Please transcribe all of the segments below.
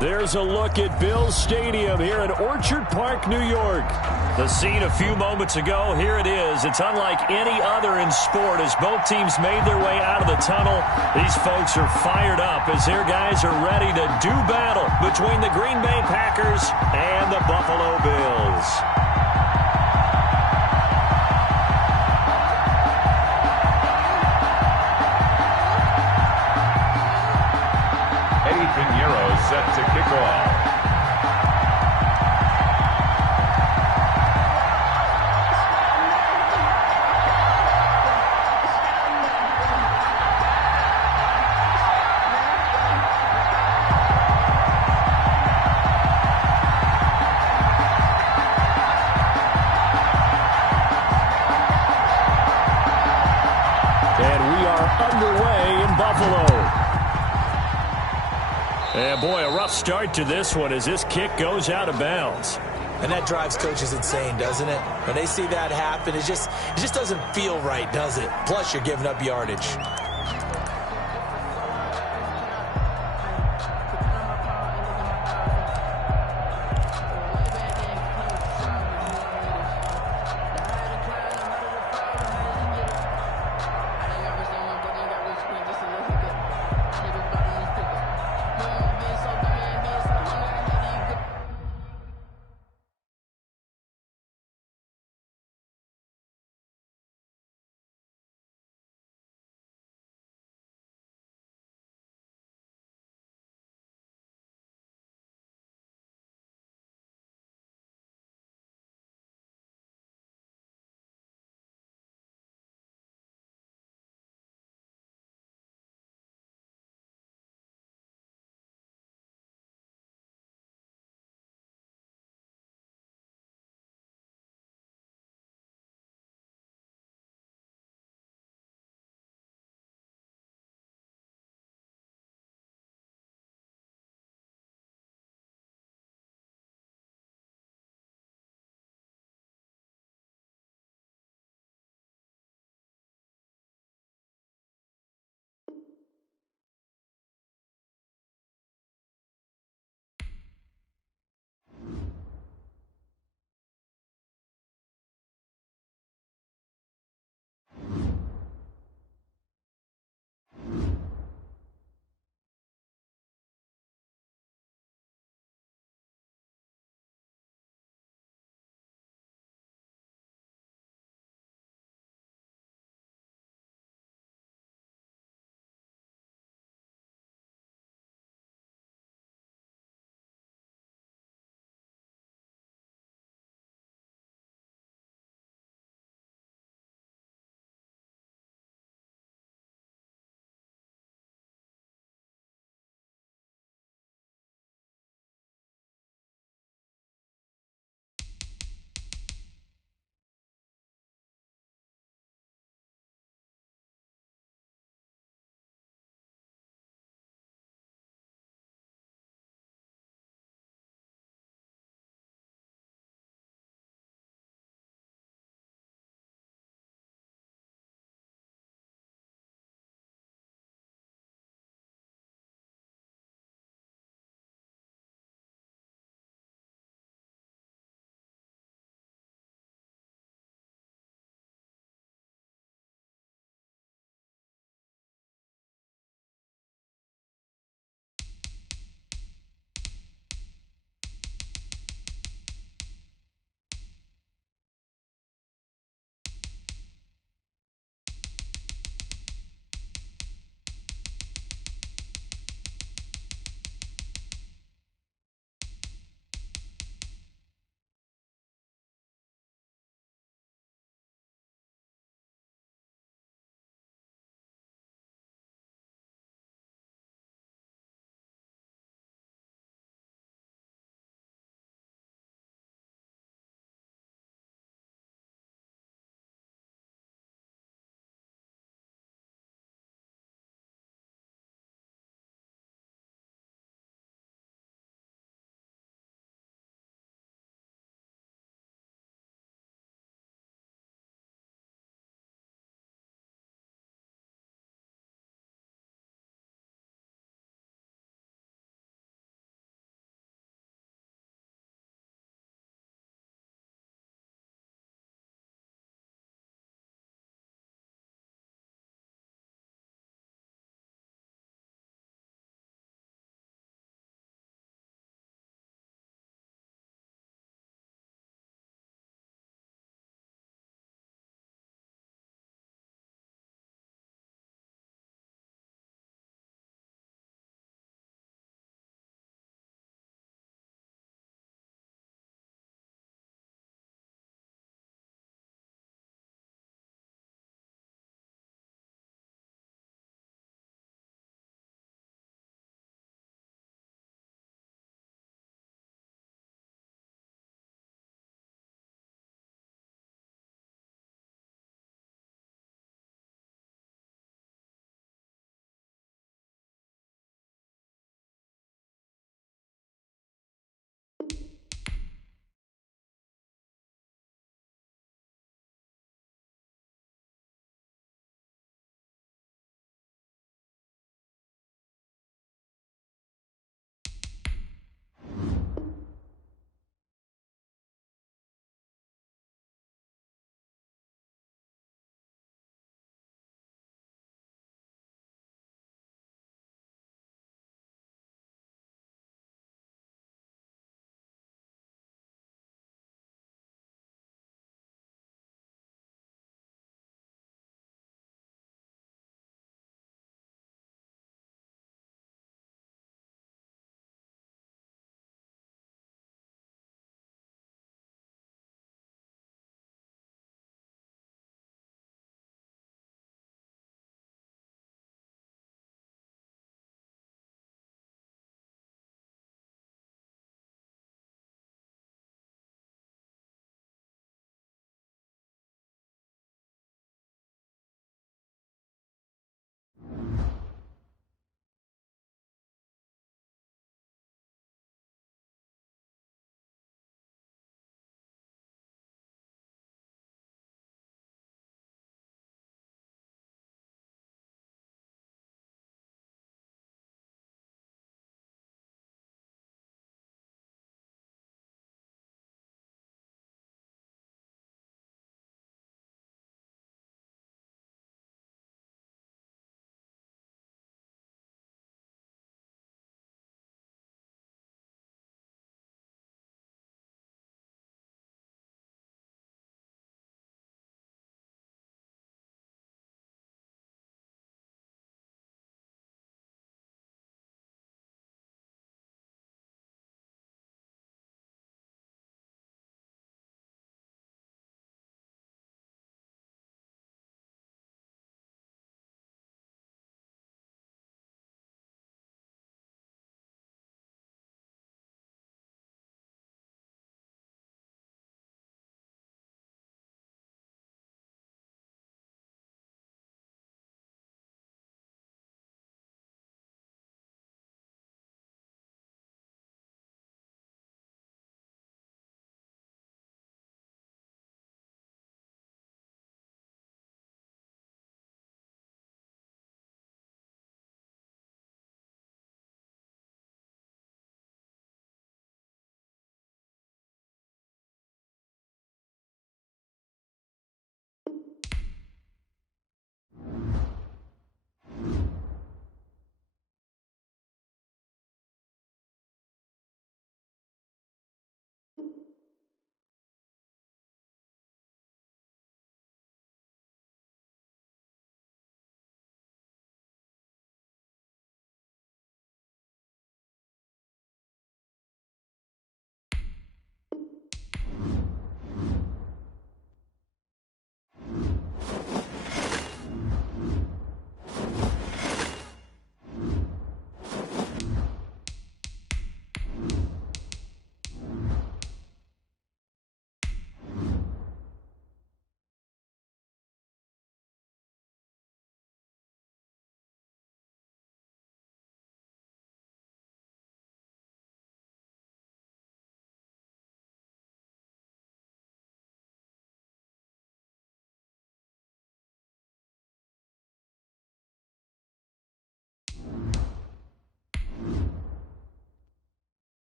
There's a look at Bills Stadium here in Orchard Park, New York. The scene a few moments ago, here it is. It's unlike any other in sport as both teams made their way out of the tunnel. These folks are fired up as their guys are ready to do battle between the Green Bay Packers and the Buffalo Bills. Set to kick off. And we are underway in Buffalo. And boy, a rough start to this one as this kick goes out of bounds. And that drives coaches insane, doesn't it? When they see that happen, it just doesn't feel right, does it? Plus, you're giving up yardage.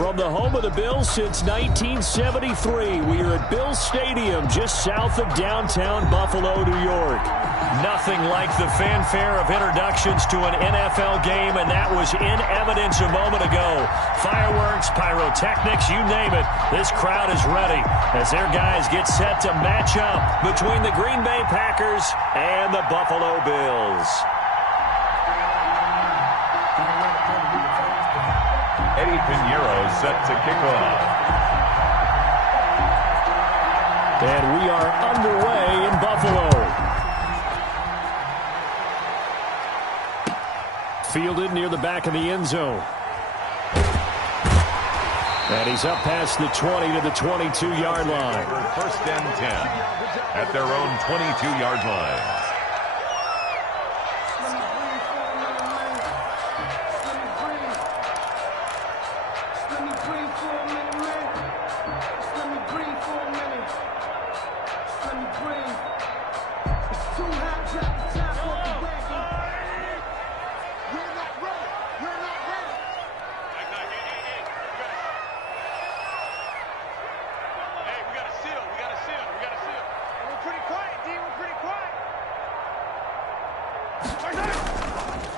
From the home of the Bills since 1973, we are at Bills Stadium just south of downtown Buffalo, New York. Nothing like the fanfare of introductions to an NFL game, and that was in evidence a moment ago. Fireworks, pyrotechnics, you name it. This crowd is ready as their guys get set to match up between the Green Bay Packers and the Buffalo Bills. Eddie Pinheiro set to kick off. And we are underway in Buffalo. Fielded near the back of the end zone. And he's up past the 20 to the 22-yard line. First and 10 at their own 22-yard line.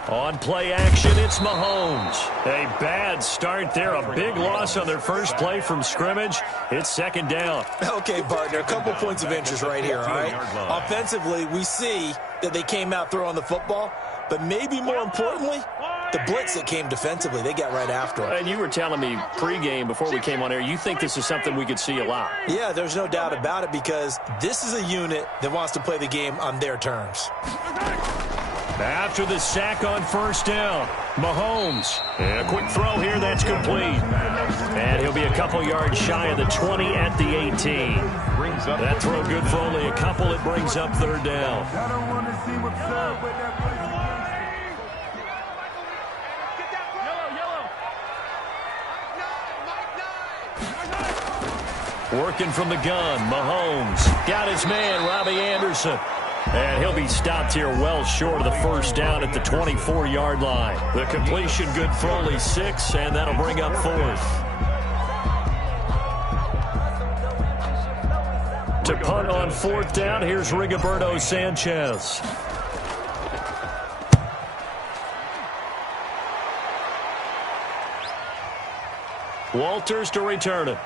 On play action, it's Mahomes. A bad start there. A big loss on their first play from scrimmage. It's second down. Okay, partner, a couple points of interest right here, all right? Offensively, we see that they came out throwing the football, but maybe more importantly, the blitz that came defensively, they got right after it. And you were telling me pregame before we came on air, you think this is something we could see a lot. Yeah, there's no doubt about it because this is a unit that wants to play the game on their terms. After the sack on first down, Mahomes. And a quick throw here, that's complete. And he'll be a couple yards shy of the 20 at the 18. That throw good for only a couple. It brings up third down. Working from the gun, Mahomes. Got his man, Robbie Anderson. And he'll be stopped here well short of the first down at the 24-yard line. The completion good for only 6, and that'll bring up fourth. To punt on fourth down, here's Rigoberto Sanchez. Walters to return it.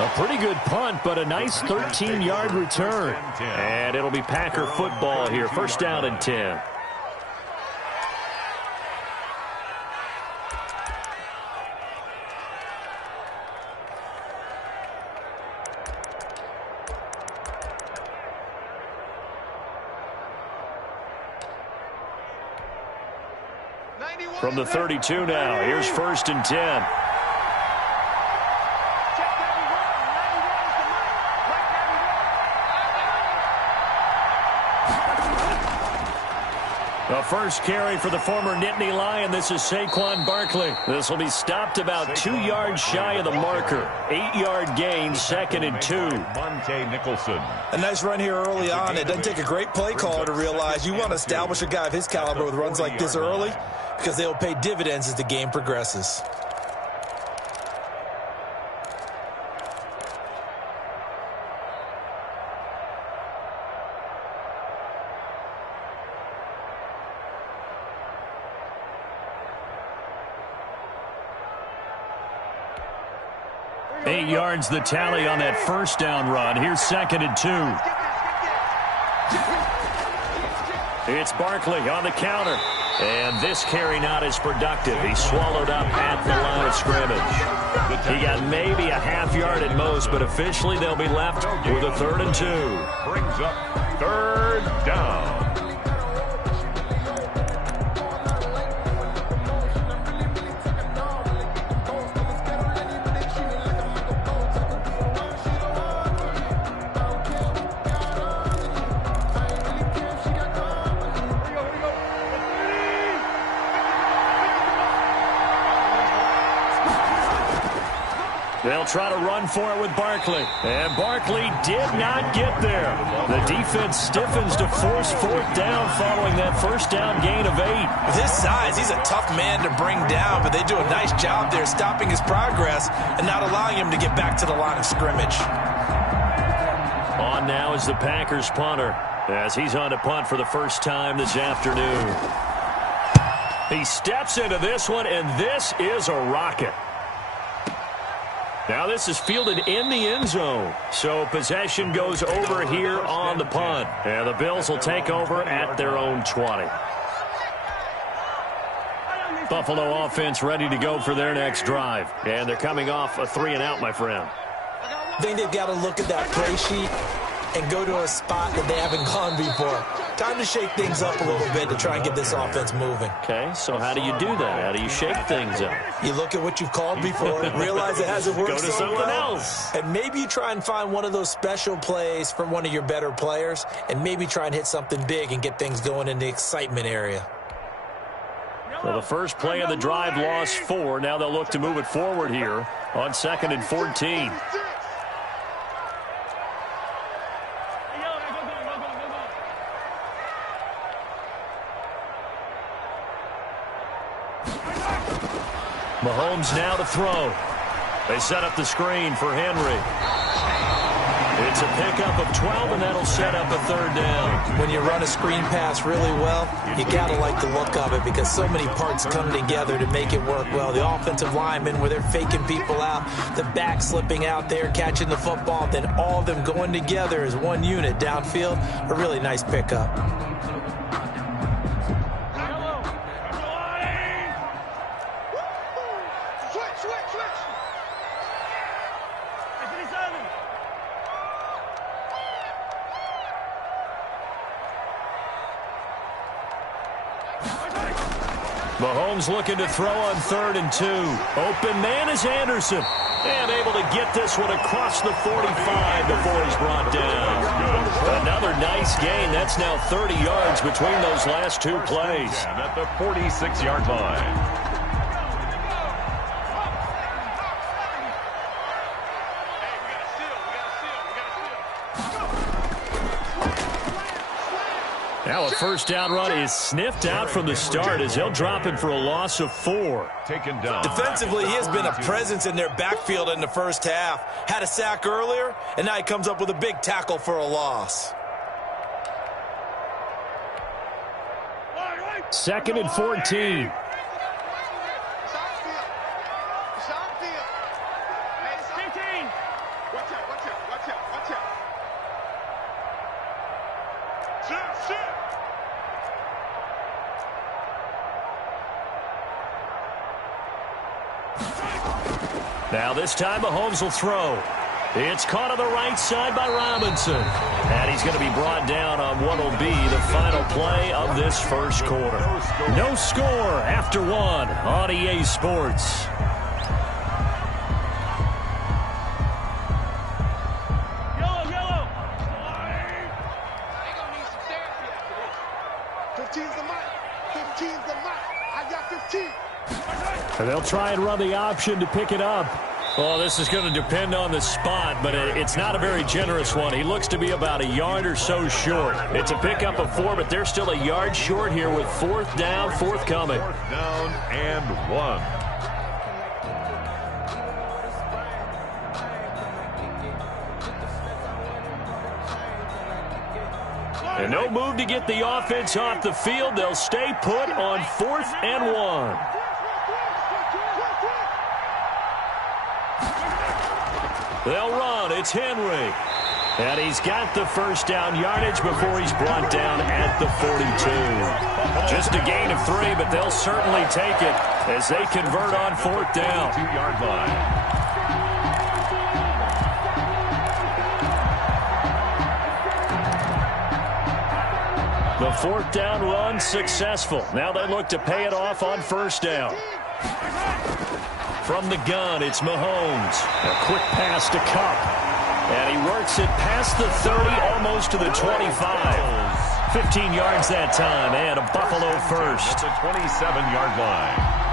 A pretty good punt, but a nice 13-yard return. And it'll be Packer football here. First down and 10. From the 32 now, here's first and 10. The first carry for the former Nittany Lion. This is Saquon Barkley. This will be stopped about 2 yards shy of the marker. 8-yard gain, second and 2. Monte Nicholson. A nice run here early on. It doesn't take a great play caller to realize you want to establish a guy of his caliber with runs like this early because they will pay dividends as the game progresses. Eight yards the tally on that first down run. Here's second and 2. It's Barkley on the counter. And this carry not as productive. He's swallowed up at the line of scrimmage. He got maybe a half yard at most, but officially they'll be left with a 3rd and 2. Brings up third down. They'll try to run for it with Barkley. And Barkley did not get there. The defense stiffens to force fourth down following that first down gain of 8. With his size, he's a tough man to bring down, but they do a nice job there stopping his progress and not allowing him to get back to the line of scrimmage. On now is the Packers punter as he's on to punt for the first time this afternoon. He steps into this one, and this is a rocket. Now this is fielded in the end zone. So possession goes over here on the punt. And the Bills will take over at their own 20. Buffalo offense ready to go for their next drive. And they're coming off a 3-and-out, my friend. I think they've got to look at that play sheet and go to a spot that they haven't gone before. Time to shake things up a little bit to try and get this offense moving. Okay, so how do you do that? How do you shake things up? You look at what you've called before, realize it hasn't worked Go to so something well, else. and maybe you try and find one of those special plays from one of your better players, and maybe try and hit something big and get things going in the excitement area. So the first play of the drive lost 4. Now they'll look to move it forward here on 2nd and 14. Mahomes now to throw. They set up the screen for Henry. It's a pickup of 12, and that'll set up a 3rd down. When you run a screen pass really well, you got to like the look of it because so many parts come together to make it work well. The offensive linemen, where they're faking people out, the back slipping out there, catching the football, then all of them going together as one unit downfield. A really nice pickup. Mahomes looking to throw on 3rd and 2. Open man is Anderson. And able to get this one across the 45 before he's brought down. Another nice gain. That's now 30 yards between those last 2 plays. At the 46-yard line. Now a first down run is sniffed out from the start as he'll drop it for a loss of 4. Taken down. Defensively, he has been a presence in their backfield in the first half. Had a sack earlier, and now he comes up with a big tackle for a loss. 2nd and 14. Now this time Mahomes will throw. It's caught on the right side by Robinson. And he's going to be brought down on what will be the final play of this first quarter. No score after 1 on EA Sports. Yellow. 15's the mic. 15's the mic. I got 15. And they'll try and run the option to pick it up. Well, this is going to depend on the spot, but it's not a very generous one. He looks to be about a yard or so short. It's a pickup of 4, but they're still a yard short here with 4th down, forthcoming. 4th down and 1. And no move to get the offense off the field. They'll stay put on 4th and 1. They'll run. It's Henry. And he's got the first down yardage before he's brought down at the 42. Just a gain of 3, but they'll certainly take it as they convert on 4th down. 2-yard line. The 4th down run successful. Now they look to pay it off on 1st down. From the gun, it's Mahomes. A quick pass to Kupp. And he works it past the 30, almost to the 25. 15 yards that time, and a Buffalo first. At the 27-yard line.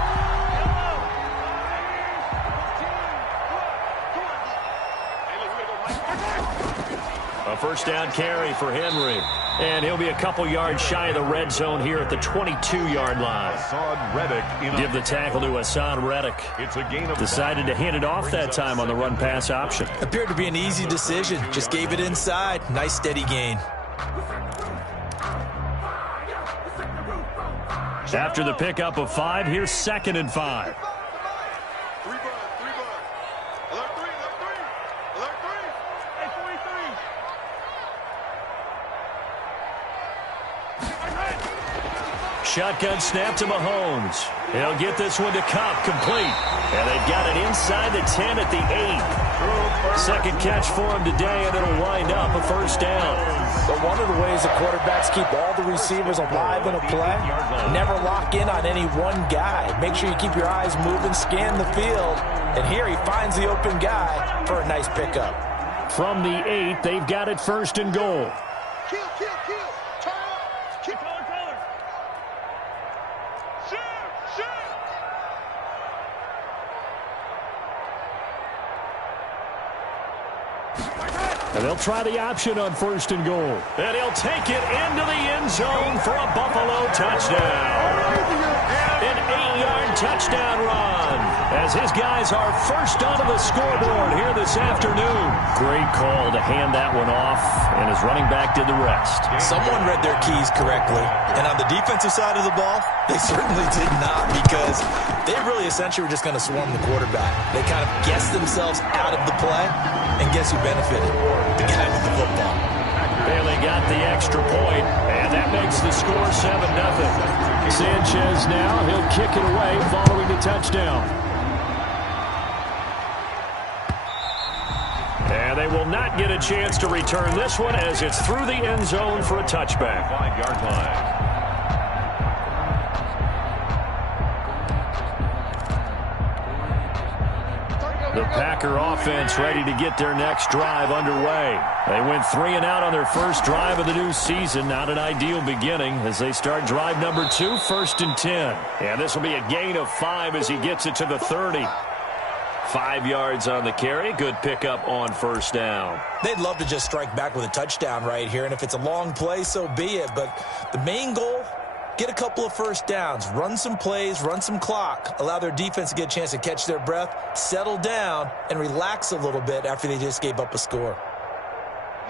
A first down carry for Henry. And he'll be a couple yards shy of the red zone here at the 22-yard line. Give the tackle to Hassan Reddick. Decided to hand it off that time on the run-pass option. Appeared to be an easy decision. Just gave it inside. Nice steady gain. After the pickup of 5, here's 2nd and 5. Shotgun snap to Mahomes. He'll get this one to Cup, complete. And they've got it inside the 10 at the 8. Second catch for him today, and it'll wind up a first down. But one of the ways the quarterbacks keep all the receivers alive in a play, never lock in on any one guy. Make sure you keep your eyes moving, scan the field. And here he finds the open guy for a nice pickup. From the 8, they've got it 1st and goal. Kill. Turn up. Kick. Color. Shoot. And they'll try the option on 1st and goal. And he'll take it into the end zone for a Buffalo touchdown. An 8-yard touchdown run as his guys are first onto the scoreboard here this afternoon. Great call to hand that one off, and his running back did the rest. Someone read their keys correctly. And on the defensive side of the ball, they certainly did not, because they really essentially were just going to swarm the quarterback. They kind of guessed themselves out of the play, and guess who benefited? The guy with the football. Bailey got the extra point, and that makes the score 7-0. Sanchez now, he'll kick it away following the touchdown. And they will not get a chance to return this one as it's through the end zone for a touchback. 5-yard line. The Packer offense ready to get their next drive underway. They went 3 and out on their first drive of the new season. Not an ideal beginning as they start drive number 2, 1st and 10. And this will be a gain of 5 as he gets it to the 30. 5 yards on the carry. Good pickup on first down. They'd love to just strike back with a touchdown right here, and if it's a long play, so be it. But the main goal, get a couple of first downs, run some plays, run some clock, allow their defense to get a chance to catch their breath, settle down, and relax a little bit after they just gave up a score.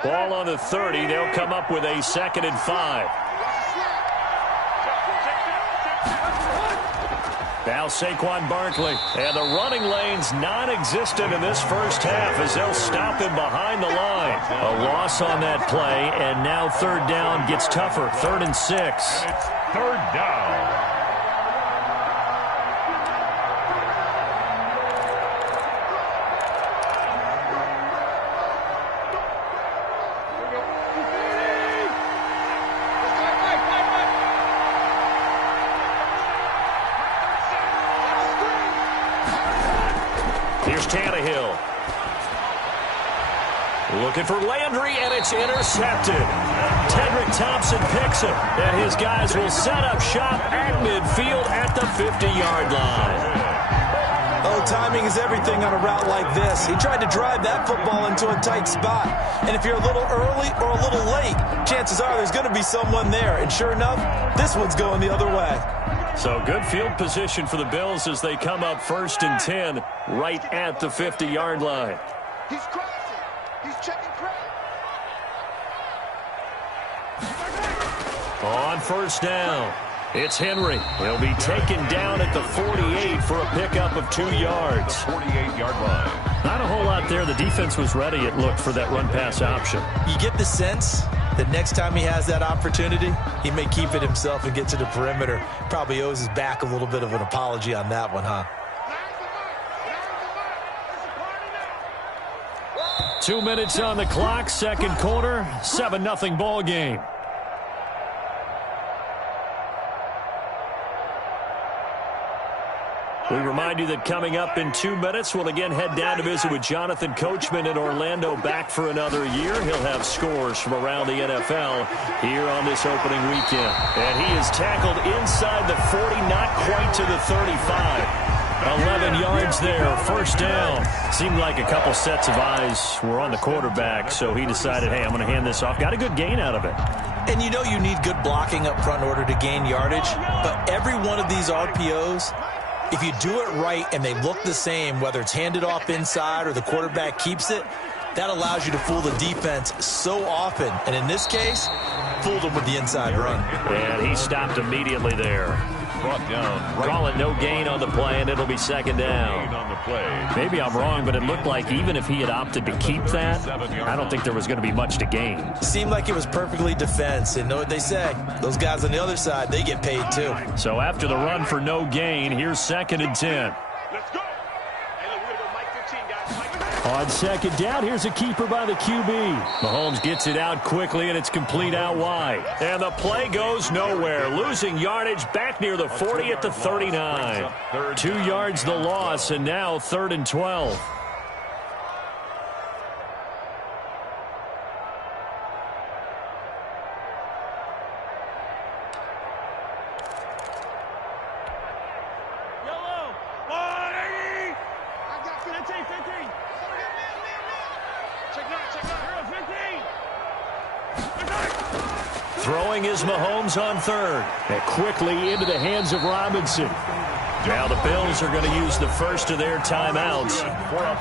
Ball on the 30. They'll come up with a 2nd and 5. Now Saquon Barkley. And the running lane's non-existent in this first half as they'll stop him behind the line. A loss on that play, and now 3rd down gets tougher. 3rd and 6. And it's 3rd down. Here's Tannehill. Looking for Landry, and it's intercepted. Tedrick Thompson picks it, and his guys will set up shop at midfield at the 50-yard line. Oh, timing is everything on a route like this. He tried to drive that football into a tight spot. And if you're a little early or a little late, chances are there's going to be someone there. And sure enough, this one's going the other way. So good field position for the Bills as they come up 1st and 10 right at the 50-yard line. He's crashing. He's checking crack. On first down, it's Henry. He'll be taken down at the 48 for a pickup of 2 yards. 48-yard line. Not a whole lot there. The defense was ready, it looked, for that run-pass option. You get the sense that next time he has that opportunity, he may keep it himself and get to the perimeter. Probably owes his back a little bit of an apology on that one, huh? 2 minutes on the clock, second quarter, 7-0 ball game. We remind you that coming up in 2 minutes, we'll again head down to visit with Jonathan Coachman in Orlando, back for another year. He'll have scores from around the NFL here on this opening weekend. And he is tackled inside the 40, not quite to the 35. 11 yards there, first down. Seemed like a couple sets of eyes were on the quarterback, so he decided, hey, I'm going to hand this off. Got a good gain out of it. And you know you need good blocking up front in order to gain yardage, but every one of these RPOs, if you do it right and they look the same, whether it's handed off inside or the quarterback keeps it, that allows you to fool the defense so often. And in this case, fooled them with the inside run. And he stopped immediately there. Brought down. Call it no gain on the play, and it'll be second down. On the play. Maybe I'm wrong, but it looked like even if he had opted to keep that, I don't think there was going to be much to gain. Seemed like it was perfectly defense. And know what they say? Those guys on the other side, they get paid too. So after the run for no gain, here's 2nd and 10. Let's go. Hey, look, we're going to go Mike 15, guys. Mike 15. On second down, here's a keeper by the QB. Mahomes gets it out quickly, and it's complete out wide. And the play goes nowhere. Losing yardage back near the 40 at the 39. 2 yards the loss, and now 3rd and 12. Throwing is Mahomes on 3rd. And quickly into the hands of Robinson. Now the Bills are going to use the first of their timeouts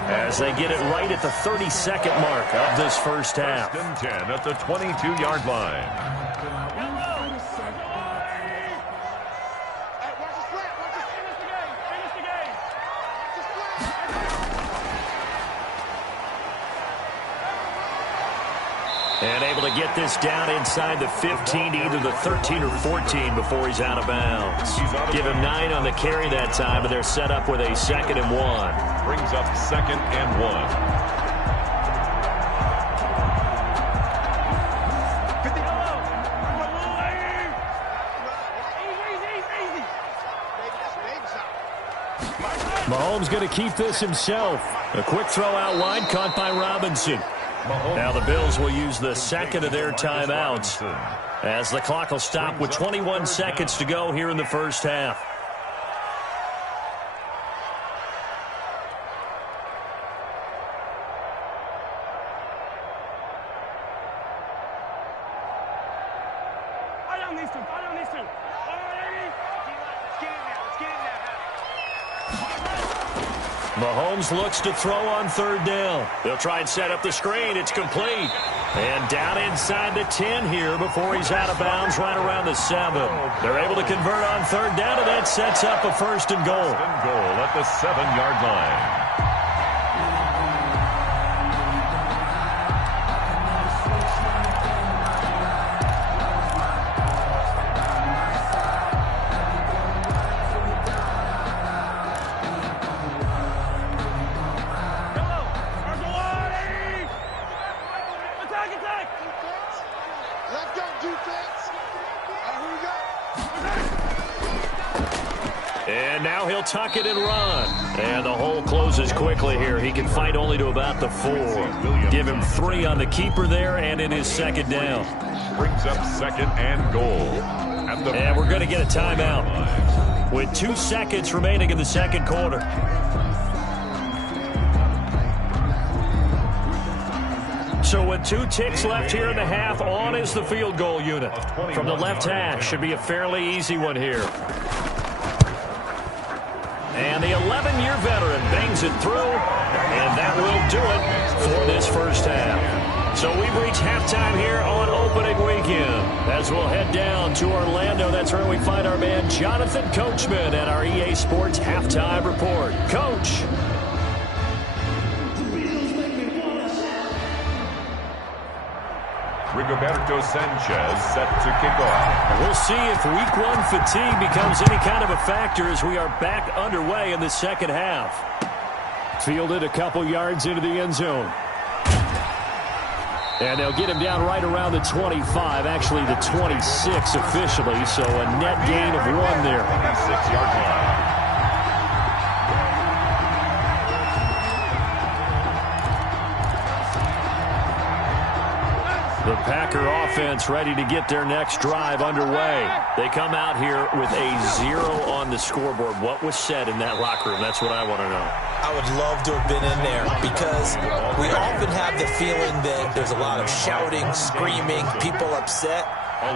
as they get it right at the 32nd mark of this first half. 1st and 10 at the 22-yard line. And able to get this down inside the 15 to either the 13 or 14 before he's out of bounds. Give him 9 on the carry that time, and they're set up with a 2nd and 1. Brings up 2nd and 1. Mahomes going to keep this himself. A quick throw out wide, caught by Robinson. Now the Bills will use the 2nd of their timeouts as the clock will stop with 21 seconds to go here in the first half. Mahomes looks to throw on 3rd down. They'll try and set up the screen. It's complete. And down inside the 10 here before he's out of bounds right around the 7. They're able to convert on 3rd down, and that sets up a 1st and goal. 1st and goal at the 7-yard line. And now he'll tuck it and run. And the hole closes quickly here. He can fight only to about the 4. Give him 3 on the keeper there, and it is 2nd down. Brings up 2nd and goal. And we're going to get a timeout with 2 seconds remaining in the 2nd quarter. So with 2 ticks left here in the half, on is the field goal unit. From the left hash, should be a fairly easy one here. And the 11-year veteran bangs it through, and that will do it for this first half. So we've reached halftime here on opening weekend. As we'll head down to Orlando, that's where we find our man Jonathan Coachman at our EA Sports Halftime Report. Coach. Rigoberto Sanchez set to kick off. We'll see if week 1 fatigue becomes any kind of a factor as we are back underway in the second half. Fielded a couple yards into the end zone. And they'll get him down right around the 25, actually the 26 officially, so a net gain of 1 there. 26-yard line. The Packer offense ready to get their next drive underway. They come out here with a 0 on the scoreboard. What was said in that locker room? That's what I want to know. I would love to have been in there because we often have the feeling that there's a lot of shouting, screaming, people upset.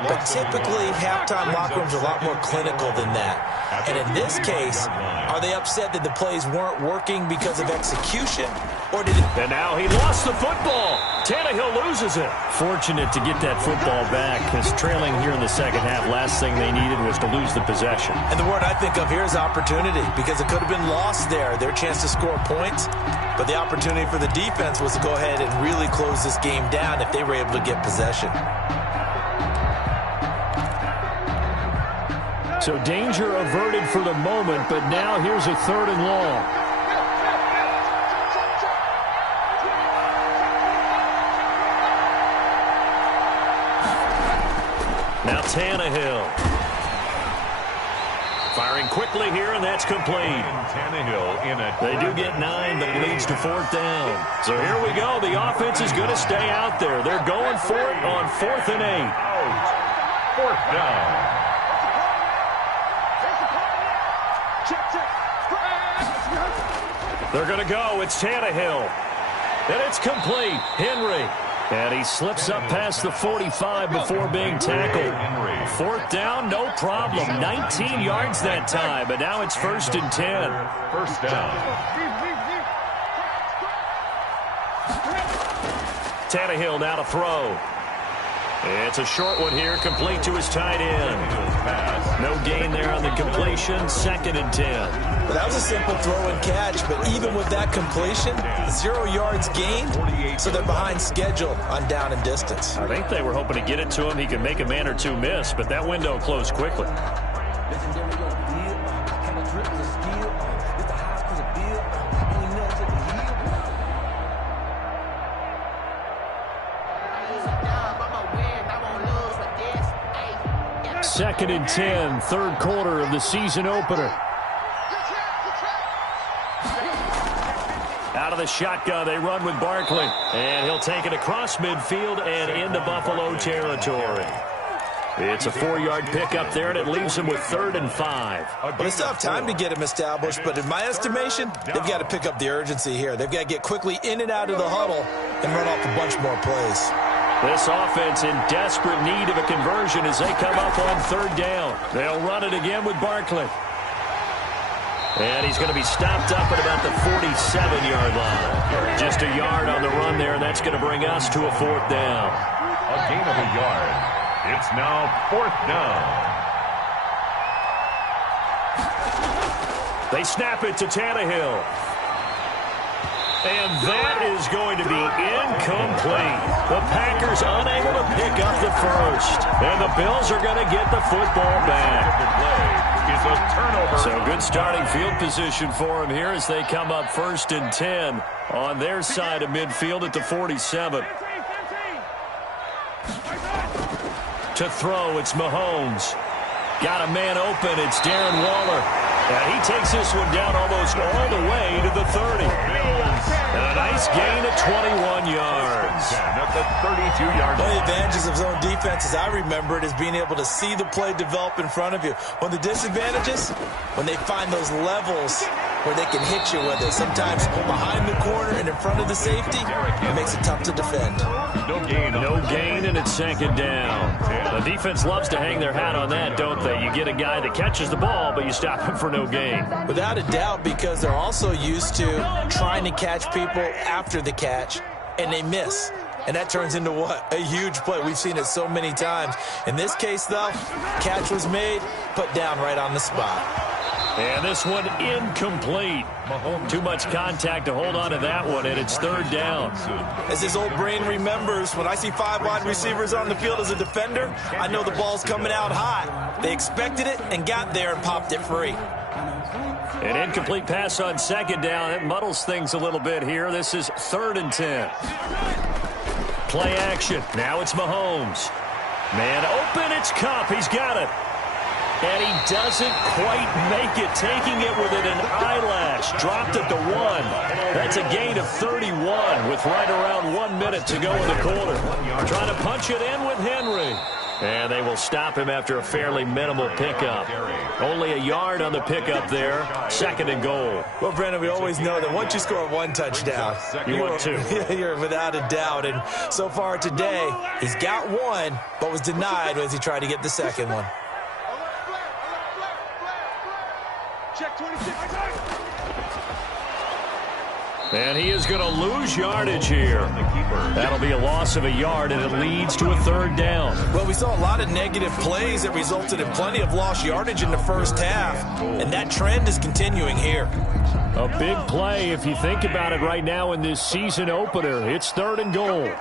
But typically, halftime locker rooms are a lot more clinical than that. And in this case, are they upset that the plays weren't working because of execution? Or did it... And now he lost the football. Tannehill loses it. Fortunate to get that football back because trailing here in the second half, last thing they needed was to lose the possession. And the word I think of here is opportunity because it could have been lost there, their chance to score points. But the opportunity for the defense was to go ahead and really close this game down if they were able to get possession. So danger averted for the moment, but now here's a 3rd and long. Now Tannehill. Firing quickly here, and that's complete. Tannehill in it. They do get 9, but it leads to 4th down. So here we go. The offense is going to stay out there. They're going for it on 4th and 8. Out. 4th down. They're going to go. It's Tannehill. And it's complete. Henry. And he slips up past the 45 before being tackled. 4th down, no problem. 19 yards that time. But now it's 1st and 10. 1st down. Tannehill now to throw. It's a short one here, complete to his tight end. No gain there on the completion, 2nd and 10. Well, that was a simple throw and catch, but even with that completion, 0 yards gained, so they're behind schedule on down and distance. I think they were hoping to get it to him. He could make a man or two miss, but that window closed quickly. Second and 10, 3rd quarter of the season opener. Out of the shotgun, they run with Barkley. And he'll take it across midfield and into Buffalo territory. It's a 4-yard pickup there, and it leaves him with 3rd and 5. Well, they still have time to get him established, but in my estimation, they've got to pick up the urgency here. They've got to get quickly in and out of the huddle and run off a bunch more plays. This offense in desperate need of a conversion as they come up on 3rd down. They'll run it again with Barkley. And he's going to be stopped up at about the 47-yard line. Just a yard on the run there, and that's going to bring us to a 4th down. A gain of a yard. It's now 4th down. They snap it to Tannehill. And that is going to be incomplete. The Packers unable to pick up the first. And the Bills are going to get the football back. Is a turnover. So good starting field position for them here as they come up 1st and 10 on their side of midfield at the 47. To throw, it's Mahomes. Got a man open, it's Darren Waller. And he takes this one down almost all the way to the 30. And a nice gain of 21 yards. At the 32-yard line. One of the advantages of zone defense, as I remember it, is being able to see the play develop in front of you. One of the disadvantages, when they find those levels where they can hit you with it. Sometimes behind the corner and in front of the safety, it makes it tough to defend. No gain, and it's 2nd down. The defense loves to hang their hat on that, don't they? You get a guy that catches the ball, but you stop him for no gain. Without a doubt, because they're also used to trying to catch people after the catch, and they miss. And that turns into what? A huge play. We've seen it so many times. In this case, though, catch was made, put down right on the spot. And this one incomplete. Too much contact to hold on to that one, and it's 3rd down. As his old brain remembers, when I see 5 wide receivers on the field as a defender, I know the ball's coming out hot. They expected it and got there and popped it free. An incomplete pass on 2nd down. It muddles things a little bit here. This is 3rd and 10. Play action. Now it's Mahomes. Man open, it's Cup. He's got it. And he doesn't quite make it, taking it within an eyelash. Dropped it to 1. That's a gain of 31 with right around 1 minute to go in the quarter. Trying to punch it in with Henry. And they will stop him after a fairly minimal pickup. Only a yard on the pickup there. 2nd and goal. Well, Brandon, we always know that once you score 1 touchdown, you want 2. You're without a doubt. And so far today, he's got 1, but was denied as he tried to get the second one. Check 26. And he is going to lose yardage here. That'll be a loss of a yard, and it leads to a 3rd down. Well, we saw a lot of negative plays that resulted in plenty of lost yardage in the first half, and that trend is continuing here. A big play if you think about it right now in this season opener. It's 3rd and goal.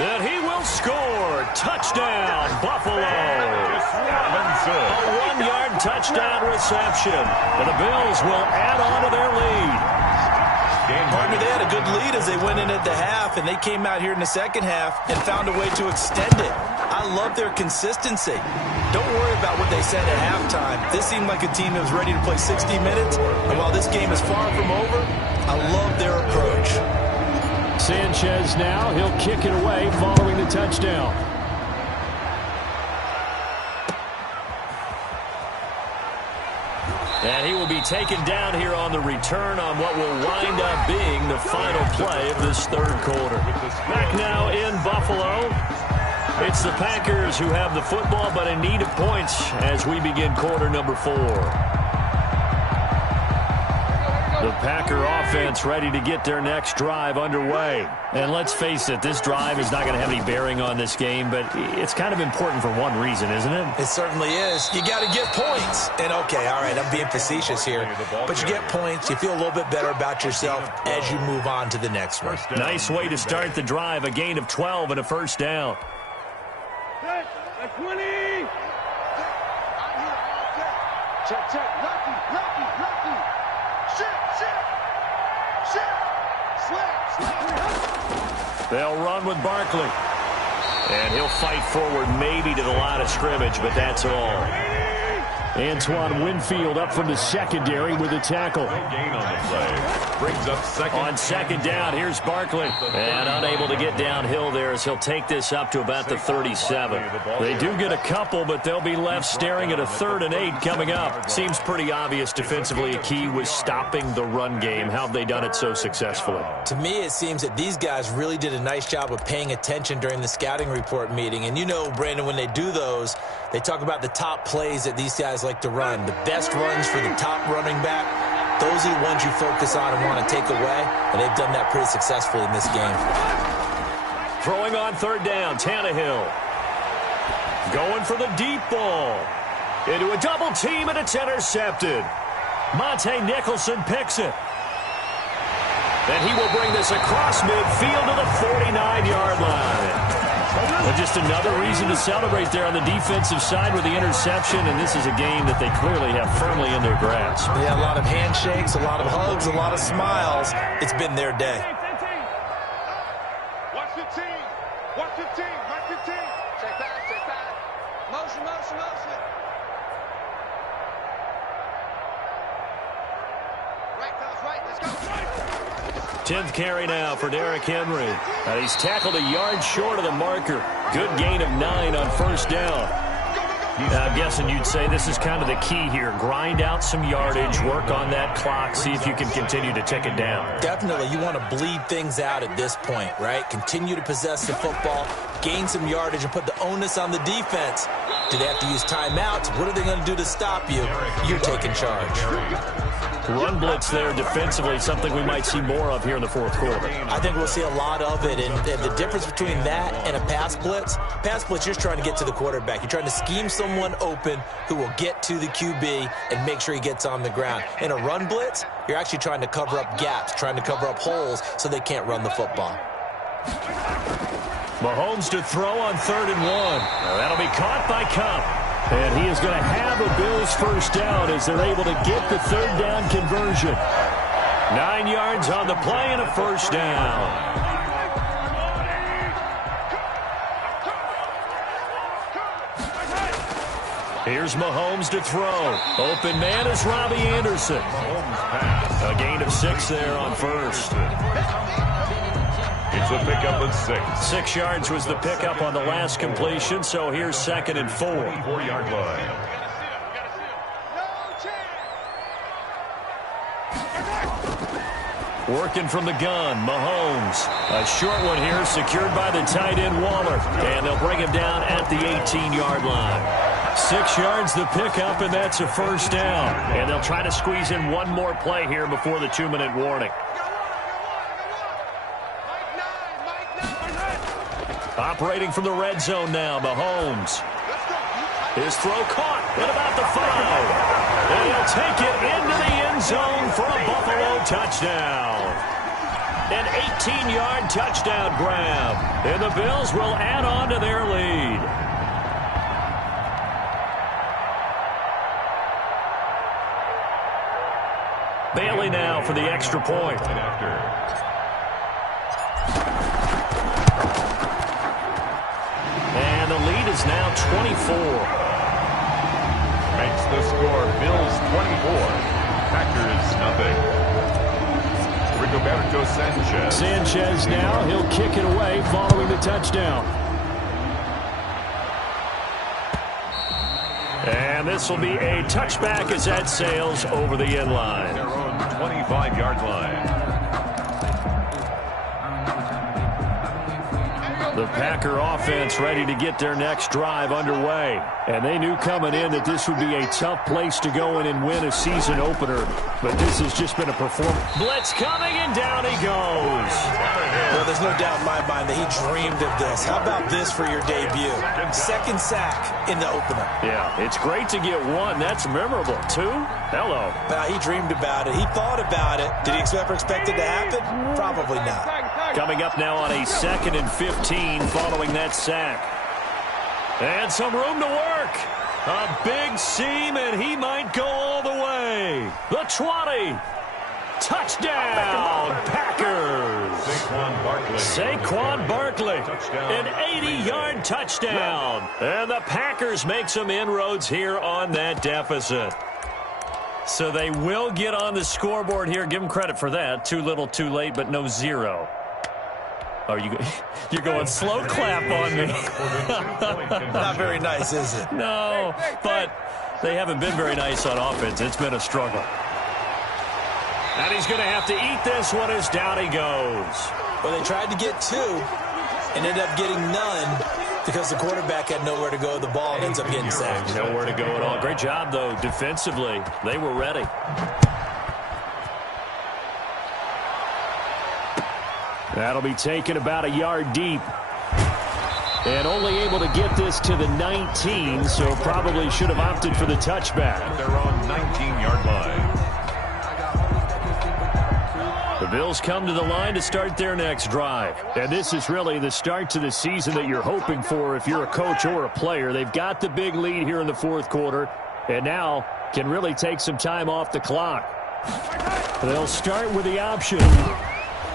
And he will score. Touchdown, Buffalo. A 1-yard touchdown reception. And the Bills will add on to their lead. Partner, they had a good lead as they went in at the half, and they came out here in the second half and found a way to extend it. I love their consistency. Don't worry about what they said at halftime. This seemed like a team that was ready to play 60 minutes, and while this game is far from over, I love their approach. Sanchez now, he'll kick it away following the touchdown. And he will be taken down here on the return on what will wind up being the final play of this 3rd quarter. Back now in Buffalo. It's the Packers who have the football, but in need of points as we begin quarter number 4. The Packer offense ready to get their next drive underway. And let's face it, this drive is not going to have any bearing on this game, but it's kind of important for one reason, isn't it? It certainly is. You got to get points. And, okay, all right, I'm being facetious here. But you get points, you feel a little bit better about yourself as you move on to the next one. Nice way to start the drive, a gain of 12 and a 1st down. Check 20. Check. Lucky. They'll run with Barkley. And he'll fight forward maybe to the line of scrimmage, but that's all. Antoine Winfield up from the secondary with a tackle. Gain on the play. Brings up 2nd. On 2nd down, here's Barkley. And unable to get downhill there as he'll take this up to about the 37. They do get a couple, but they'll be left staring at a 3rd and 8 coming up. Seems pretty obvious defensively a key was stopping the run game. How have they done it so successfully? To me, it seems that these guys really did a nice job of paying attention during the scouting report meeting. And you know, Brandon, when they do those, they talk about the top plays that these guys like to run. The best runs for the top running back, those are the ones you focus on and want to take away. And they've done that pretty successfully in this game. Throwing on 3rd down, Tannehill. Going for the deep ball. Into a double team, and it's intercepted. Monte Nicholson picks it. And he will bring this across midfield to the 49-yard line. Well, just another reason to celebrate there on the defensive side with the interception, and this is a game that they clearly have firmly in their grasp. Yeah, a lot of handshakes, a lot of hugs, a lot of smiles. It's been their day. Watch 15. Watch 15. Watch 15. Check back. Motion. Right, fellas, right. Let's go. 10th carry now for Derrick Henry. He's tackled a yard short of the marker. Good gain of 9 on 1st down. I'm guessing you'd say this is kind of the key here. Grind out some yardage, work on that clock, see if you can continue to tick it down. Definitely. You want to bleed things out at this point, right? Continue to possess the football, gain some yardage, and put the onus on the defense. Do they have to use timeouts? What are they going to do to stop you? You're taking charge. Run blitz there defensively, something we might see more of here in the 4th quarter. I think we'll see a lot of it, and the difference between that and a pass blitz, you're trying to get to the quarterback. You're trying to scheme someone open who will get to the QB and make sure he gets on the ground. In a run blitz, you're actually trying to cover up gaps, trying to cover up holes so they can't run the football. Mahomes to throw on 3rd and 1. Now that'll be caught by Kupp. And he is going to have a Bills 1st down as they're able to get the 3rd down conversion. 9 yards on the play and a 1st down. Here's Mahomes to throw. Open man is Robbie Anderson. A gain of 6 there on first. It's a pickup of 6. 6 yards was the pickup on the last completion, so here's 2nd and 4. 4-yard line. Working from the gun, Mahomes. A short one here, secured by the tight end Waller. And they'll bring him down at the 18-yard line. 6 yards the pickup, and that's a first down. And they'll try to squeeze in one more play here before the 2-minute warning. Operating from the red zone now, Mahomes. His throw caught at about the 5. And he'll take it into the end zone for a Buffalo touchdown. An 18-yard touchdown grab. And the Bills will add on to their lead. Bailey now for the extra point. And the lead is now 24. Makes the score Bills 24, Packers nothing. Rigoberto Sanchez. Sanchez now, he'll kick it away following the touchdown. And this will be a touchback as that sails over the end line. Their own 25-yard line. The Packer offense ready to get their next drive underway. And they knew coming in that this would be a tough place to go in and win a season opener. But this has just been a performance. Blitz coming, and down he goes. Well, there's no doubt in my mind that he dreamed of this. How about this for your debut? 2nd sack in the opener. Yeah, it's great to get 1. That's memorable. 2? Hello. Now, he dreamed about it. He thought about it. Did he ever expect it to happen? Probably not. Coming up now on a 2nd and 15 following that sack. And some room to work. A big seam, and he might go all the way. The 20. Touchdown, Packers. Saquon Barkley. An 80-yard touchdown. And the Packers make some inroads here on that deficit. So they will get on the scoreboard here. Give them credit for that. Too little, too late, but no 0. Oh, you're going slow clap on me. Not very nice, is it? No, but they haven't been very nice on offense. It's been a struggle. And he's going to have to eat this one as down he goes. Well, they tried to get 2 and ended up getting none because the quarterback had nowhere to go. The ball ends up getting sacked. Nowhere to go at all. Great job, though, defensively. They were ready. That'll be taken about a yard deep. And only able to get this to the 19, so probably should have opted for the touchback. At their own 19-yard line. The Bills come to the line to start their next drive. And this is really the start to the season that you're hoping for if you're a coach or a player. They've got the big lead here in the 4th quarter, and now can really take some time off the clock. They'll start with the option.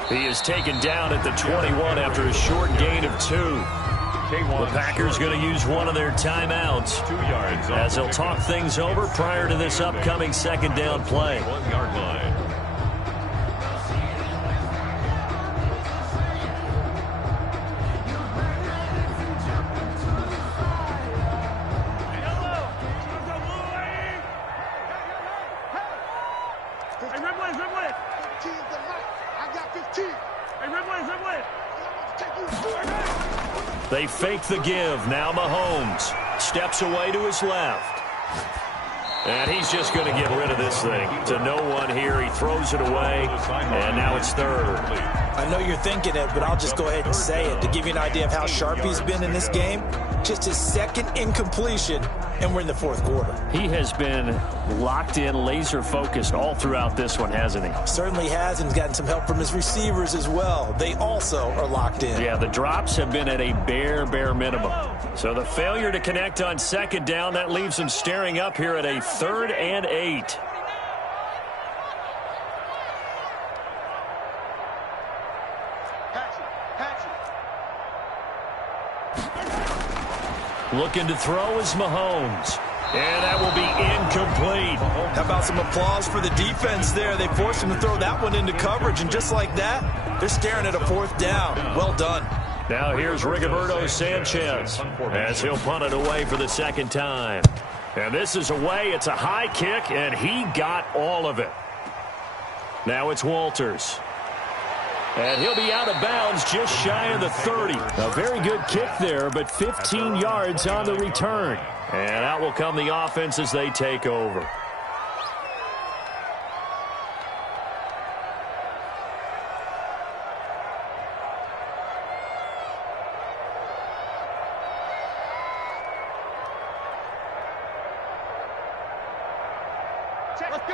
He is taken down at the 21 after a short gain of 2. The Packers going to use one of their timeouts 2 yards as they'll talk things over prior to this upcoming 2nd down play. 1-yard line. They fake the give. Now Mahomes steps away to his left. And he's just going to get rid of this thing. To no one here. He throws it away. And now it's 3rd. I know you're thinking it, but I'll just go ahead and say it. To give you an idea of how sharp he's been in this game, just his 2nd incompletion, and we're in the 4th quarter. He has been locked in, laser-focused all throughout this one, hasn't he? Certainly has, and he's gotten some help from his receivers as well. They also are locked in. Yeah, the drops have been at a bare minimum. So the failure to connect on 2nd down, that leaves him staring up here at a 3rd and 8. Looking to throw is Mahomes. And that will be incomplete. How about some applause for the defense there? They forced him to throw that one into coverage, and just like that, they're staring at a 4th down. Well done. Now here's Rigoberto Sanchez as he'll punt it away for the 2nd time. And this is away. It's a high kick, and he got all of it. Now it's Walters. And he'll be out of bounds just shy of the 30. A very good kick there, but 15 yards on the return. And out will come the offense as they take over.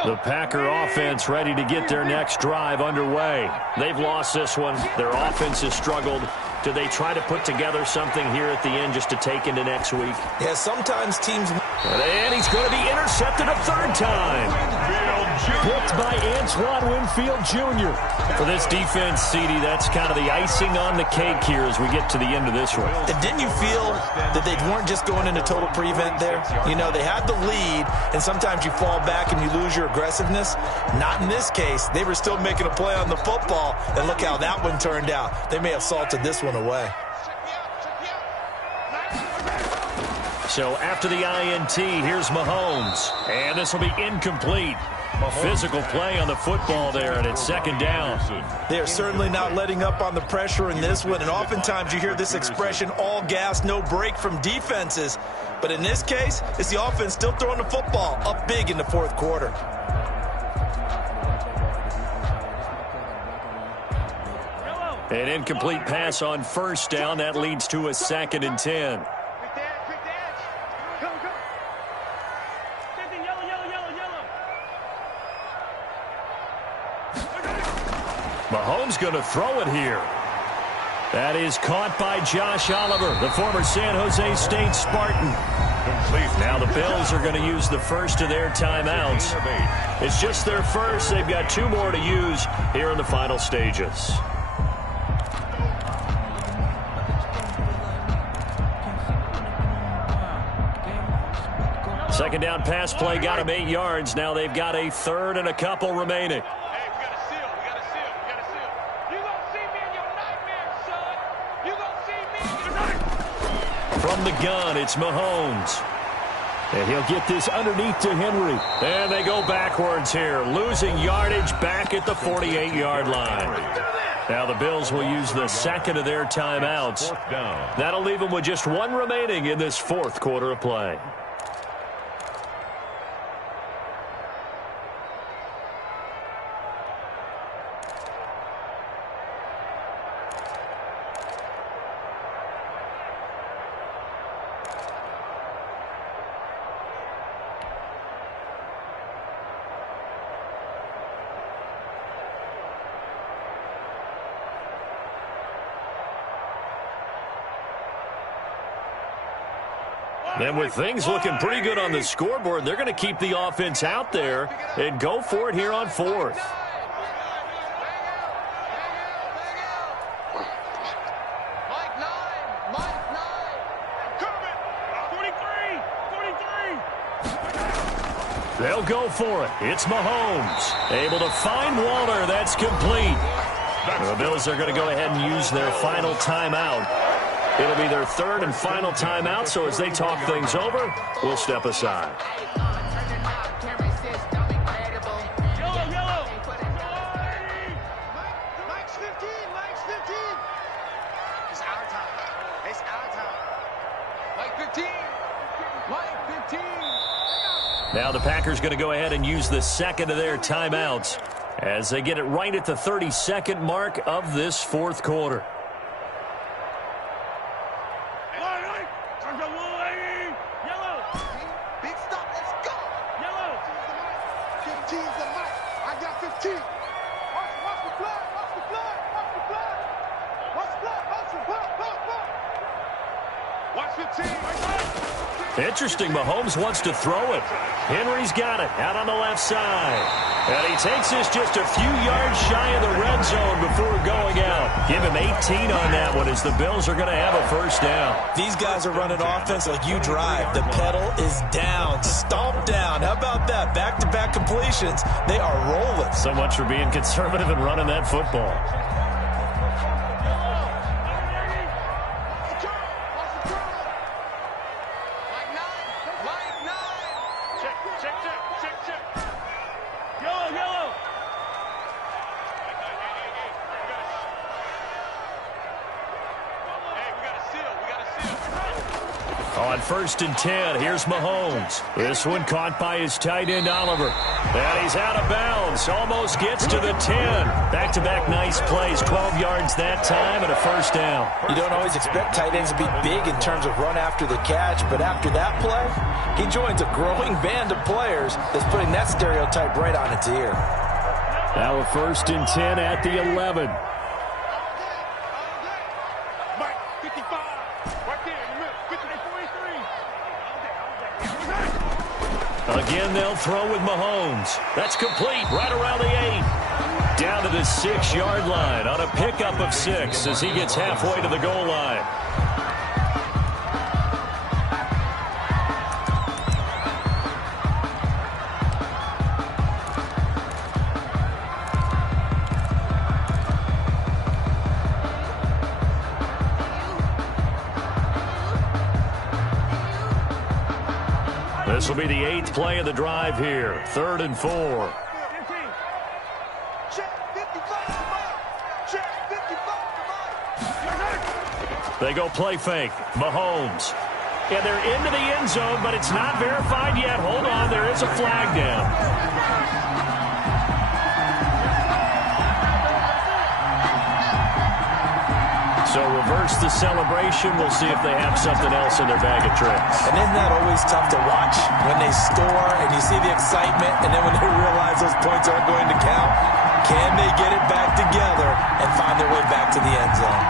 The Packer offense ready to get their next drive underway. They've lost this one. Their offense has struggled. Do they try to put together something here at the end just to take into next week? Yeah, sometimes teams... And he's going to be intercepted a 3rd time. Picked by Antoine Winfield Jr. For this defense, CD, that's kind of the icing on the cake here as we get to the end of this one. And didn't you feel that they weren't just going into total prevent there? You know, they had the lead, and sometimes you fall back and you lose your aggressiveness. Not in this case. They were still making a play on the football, and look how that one turned out. They may have salted this one away. So after the INT, here's Mahomes. And this will be incomplete. Physical play on the football there, and it's 2nd down. They are certainly not letting up on the pressure in this one, and oftentimes you hear this expression, all gas, no break from defenses. But in this case, it's the offense still throwing the football up big in the 4th quarter. An incomplete pass on 1st down. That leads to a 2nd and 10. Mahomes going to throw it here. That is caught by Josh Oliver, the former San Jose State Spartan. Now the Bills are going to use the first of their timeouts. It's just their first. They've got 2 more to use here in the final stages. Second down pass play got him 8 yards. Now they've got a 3rd and a couple remaining. From the gun, it's Mahomes. And he'll get this underneath to Henry. And they go backwards here, losing yardage back at the 48-yard line. Now the Bills will use the 2nd of their timeouts. That'll leave them with just 1 remaining in this 4th quarter of play. And with things looking pretty good on the scoreboard, they're going to keep the offense out there and go for it here on 4th. They'll go for it. It's Mahomes. Able to find Waller. That's complete. The Bills are going to go ahead and use their final timeout. It'll be their 3rd and final timeout, so as they talk things over, we'll step aside. Mike's 15. It's our time. Mike 15. Now the Packers going to go ahead and use the 2nd of their timeouts as they get it right at the 32nd mark of this 4th quarter. Interesting, Mahomes wants to throw it. Henry's got it out on the left side. And he takes this just a few yards shy of the red zone before going out. Give him 18 on that one as the Bills are going to have a first down. These guys are running offense like you drive. The pedal is down, stomped down. How about that? Back-to-back completions. They are rolling. So much for being conservative and running that football. On 1st and 10, here's Mahomes. This one caught by his tight end, Oliver. And he's out of bounds. Almost gets to the 10. Back-to-back nice plays. 12 yards that time and a first down. You don't always expect tight ends to be big in terms of run after the catch, but after that play, he joins a growing band of players that's putting that stereotype right on its ear. Now a 1st and 10 at the 11. Again, they'll throw with Mahomes. That's complete right around the 8. Down to the 6-yard line on a pickup of 6 as he gets halfway to the goal line. This will be the 8th play of the drive here. 3rd and 4. They go play fake. Mahomes. And they're into the end zone, but it's not verified yet. Hold on, there is a flag down. So reverse the celebration. We'll see if they have something else in their bag of tricks. And isn't that always tough to watch when they score and you see the excitement and then when they realize those points aren't going to count? Can they get it back together and find their way back to the end zone?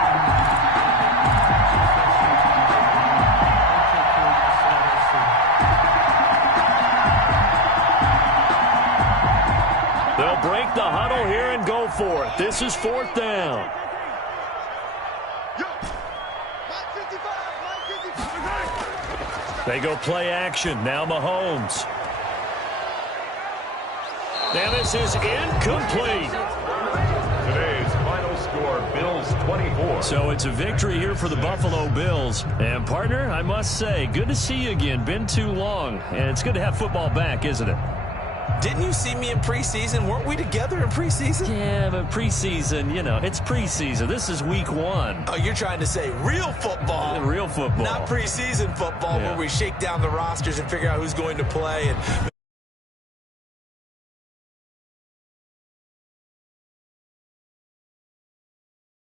They'll break the huddle here and go for it. This is 4th down. They go play action. Now Mahomes. Now this is incomplete. Today's final score, Bills 24. So it's a victory here for the Buffalo Bills. And partner, I must say, good to see you again. Been too long. And it's good to have football back, isn't it? Didn't you see me in preseason? Weren't we together in preseason? Yeah, but preseason, you know, it's preseason. This is week 1. Oh, you're trying to say real football. Real football. Not preseason football where we shake down the rosters and figure out who's going to play and